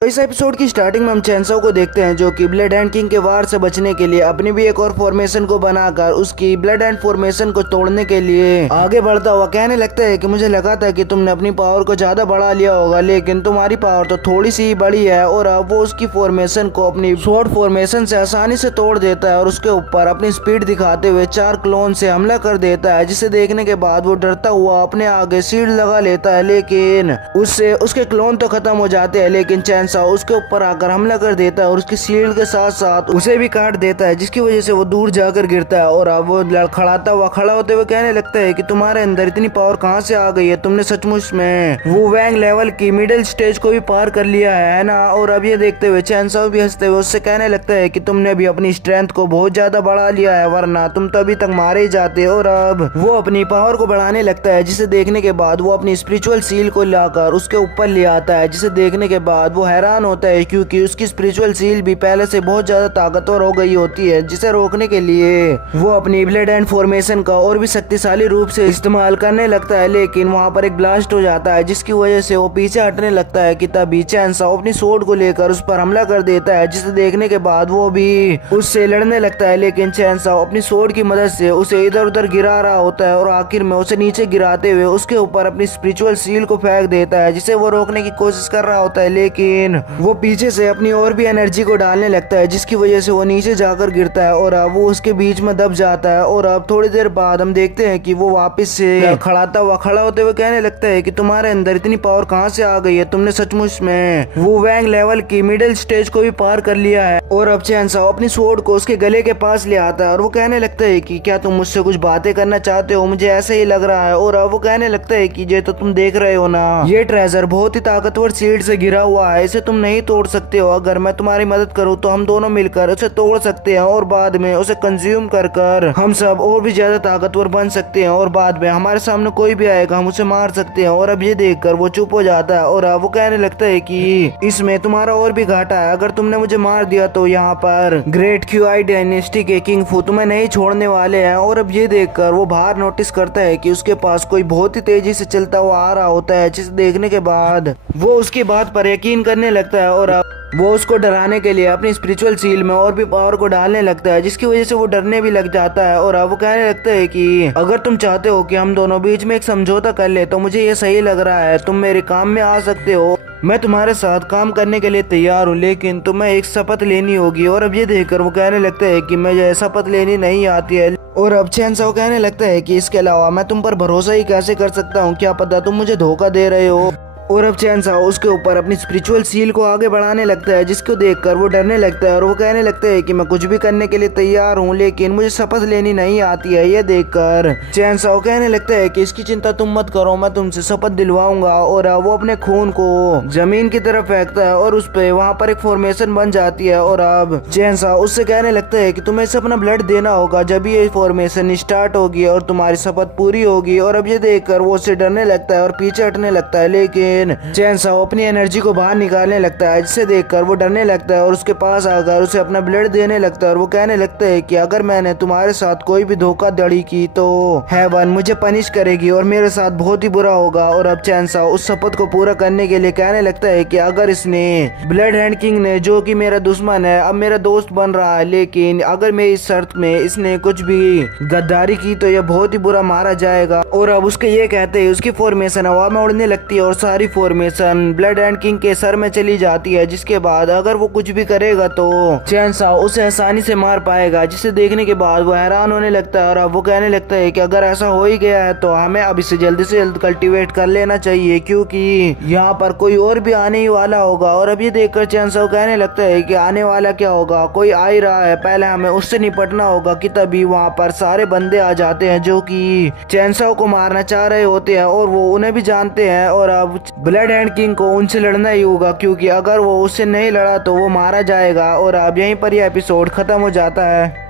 तो इस एपिसोड की स्टार्टिंग में हम चैनसो को देखते हैं जो कि ब्लड हैंड किंग के वार से बचने के लिए अपनी भी एक और फॉर्मेशन को बनाकर उसकी ब्लड हैंड फॉर्मेशन को तोड़ने के लिए आगे बढ़ता हुआ कहने लगता है कि मुझे लगा था कि तुमने अपनी पावर को ज्यादा बढ़ा लिया होगा, लेकिन तुम्हारी पावर तो थोड़ी सी ही बड़ी है। और अब वो उसकी फॉर्मेशन को अपनी शॉर्ट फॉर्मेशन से आसानी से तोड़ देता है और उसके ऊपर अपनी स्पीड दिखाते हुए 4 क्लोन से हमला कर देता है, जिसे देखने के बाद वो डरता हुआ अपने आगे शील्ड लगा लेता है, लेकिन उससे उसके क्लोन तो खत्म हो जाते हैं। लेकिन चैनसो उसके ऊपर आकर हमला कर देता है और उसकी शील्ड के साथ साथ उसे भी काट देता है, जिसकी वजह से वो दूर जाकर गिरता है। और अब वो लड़खड़ाता हुआ खड़ा होते हुए कहने लगता है कि तुम्हारे अंदर इतनी पावर कहाँ से आ गई है, तुमने सचमुच में वो वैंग लेवल की मिडिल स्टेज को भी पार कर लिया है ना। और अब ये देखते हुए चैनसो भी हंसते हुए उससे कहने लगता है कि तुमने भी अपनी स्ट्रेंथ को बहुत ज्यादा बढ़ा लिया है, वरना तुम तो अभी तक मारे ही जाते। और अब वो अपनी पावर को बढ़ाने लगता है, जिसे देखने के बाद वो अपनी स्पिरिचुअल सील को लाकर उसके ऊपर ले आता है, जिसे देखने के बाद वो हैरान होता है क्योंकि उसकी स्पिरिचुअल सील भी पहले से बहुत ज्यादा ताकतवर हो गई होती है, जिसे रोकने के लिए वो अपनी ब्लड एंड फॉर्मेशन का और भी शक्तिशाली रूप से इस्तेमाल करने लगता है। लेकिन वहाँ पर एक ब्लास्ट हो जाता है, जिसकी वजह से वो पीछे हटने लगता है कि तभी चैनसो अपनी स्वॉर्ड को लेकर उस पर हमला कर देता है, जिसे देखने के बाद वो भी उससे लड़ने लगता है। लेकिन चैनसो अपनी स्वॉर्ड की मदद से उसे इधर उधर गिरा रहा होता है और आखिर में उसे नीचे गिराते हुए उसके ऊपर अपनी स्पिरिचुअल सील को फेंक देता है, जिसे वो रोकने की कोशिश कर रहा होता है। लेकिन वो पीछे से अपनी और भी एनर्जी को डालने लगता है, जिसकी वजह से वो नीचे जाकर गिरता है और अब वो उसके बीच में दब जाता है। और अब थोड़ी देर बाद हम देखते हैं कि वो वापस से खड़ा होते हुए कहने लगता है कि तुम्हारे अंदर इतनी पावर कहाँ से आ गई है, तुमने सचमुच में वो वैंग लेवल की मिडिल स्टेज को भी पार कर लिया है। और अब चैनसो अपनी स्वॉर्ड को उसके गले के पास ले आता है और वो कहने लगता है कि क्या तुम मुझसे कुछ बातें करना चाहते हो, मुझे ऐसे ही लग रहा है। और अब वो कहने लगता है कि ये तो तुम देख रहे हो ना, ये ट्रेजर बहुत ही ताकतवर शील्ड से घिरा हुआ है, इसे तुम नहीं तोड़ सकते हो। अगर मैं तुम्हारी मदद करूं तो हम दोनों मिलकर उसे तोड़ सकते हैं और बाद में उसे कंज्यूम कर हम सब और भी ज्यादा ताकतवर बन सकते हैं और बाद में हमारे सामने कोई भी आएगा हम उसे मार सकते हैं। और अब ये देखकर वो चुप हो जाता है और अब वो कहने लगता है कि इसमें तुम्हारा और भी घाटा है, अगर तुमने मुझे मार दिया तो यहाँ पर ग्रेट क्यूआई डायनेस्टी के किंग फू तुम्हें नहीं छोड़ने वाले हैं। और अब ये देखकर वो बाहर नोटिस करता है कि उसके पास कोई बहुत ही तेजी से चलता हुआ आ रहा होता है, जिसे देखने के बाद वो उसकी बात पर यकीन करने लगता है और अब वो उसको डराने के लिए अपनी स्पिरिचुअल सील में और भी पावर को डालने लगता है, जिसकी वजह से वो डरने भी लग जाता है। और अब वो कहने लगता है कि अगर तुम चाहते हो कि हम दोनों बीच में एक समझौता कर ले तो मुझे ये सही लग रहा है, तुम मेरे काम में आ सकते हो, मैं तुम्हारे साथ काम करने के लिए तैयार हूँ, लेकिन तुम्हें एक शपथ लेनी होगी। और अब ये देखकर वो कहने लगता है कि मुझे शपथ लेनी नहीं आती है। और अब चैनसो कहने लगता है कि इसके अलावा मैं तुम पर भरोसा ही कैसे कर सकता हूँ, क्या पता तुम मुझे धोखा दे रहे हो। और अब चैनसो उसके ऊपर अपनी स्पिरिचुअल सील को आगे बढ़ाने लगता है, जिसको देखकर वो डरने लगता है और वो कहने लगता है कि मैं कुछ भी करने के लिए तैयार हूँ, लेकिन मुझे शपथ लेनी नहीं आती है। ये देखकर चैनसो कहने लगता है कि इसकी चिंता तुम मत करो, मैं तुमसे शपथ दिलवाऊंगा। और वो अपने खून को जमीन की तरफ फेंकता है और उस पे वहाँ पर एक फॉर्मेशन बन जाती है। और अब चैनसो उससे कहने लगता है कि तुम्हें इसे अपना ब्लड देना होगा जब ये फॉर्मेशन स्टार्ट होगी और तुम्हारी शपथ पूरी होगी। और अब ये देखकर वो उससे डरने लगता है और पीछे हटने लगता है, लेकिन चैनसो अपनी एनर्जी को बाहर निकालने लगता है, जिसे देखकर वो डरने लगता है और उसके पास आकर उसे अपना ब्लड देने लगता है। और वो कहने लगता है कि अगर मैंने तुम्हारे साथ कोई भी धोखाधड़ी की तो हेवन मुझे पनिश करेगी और मेरे साथ बहुत ही बुरा होगा। और अब चैनसो उस शपथ को पूरा करने के लिए कहने लगता है कि अगर इसने ब्लड हैंड किंग ने, जो कि मेरा दुश्मन है, अब मेरा दोस्त बन रहा है, लेकिन अगर मेरी शर्त में इसने कुछ भी गद्दारी की तो यह बहुत ही बुरा मारा जाएगा। और अब उसके ये कहते हैं उसकी फॉर्मेशन हवा में उड़ने लगती है और सारी फॉर्मेशन ब्लड एंड किंग के सर में चली जाती है, जिसके बाद अगर वो कुछ भी करेगा तो चैनसो उसे आसानी से मार पाएगा, जिसे देखने के बाद वो हैरान होने लगता है। और अब वो कहने लगता है कि अगर ऐसा हो ही गया है तो हमें अब इसे जल्दी से जल्द कल्टीवेट कर लेना चाहिए, क्योंकि यहाँ पर कोई और भी आने ही वाला होगा। और अब ये देखकर चैनसो कहने लगता है कि आने वाला क्या होगा, कोई आ ही रहा है, पहले हमें उससे निपटना होगा। कि तभी वहाँ पर सारे बंदे आ जाते हैं जो कि चैनसो को मारना चाह रहे होते हैं और वो उन्हें भी जानते हैं। और अब ब्लड हैंड किंग को उनसे लड़ना ही होगा, क्योंकि अगर वो उससे नहीं लड़ा तो वो मारा जाएगा। और अब यहीं पर यह एपिसोड खत्म हो जाता है।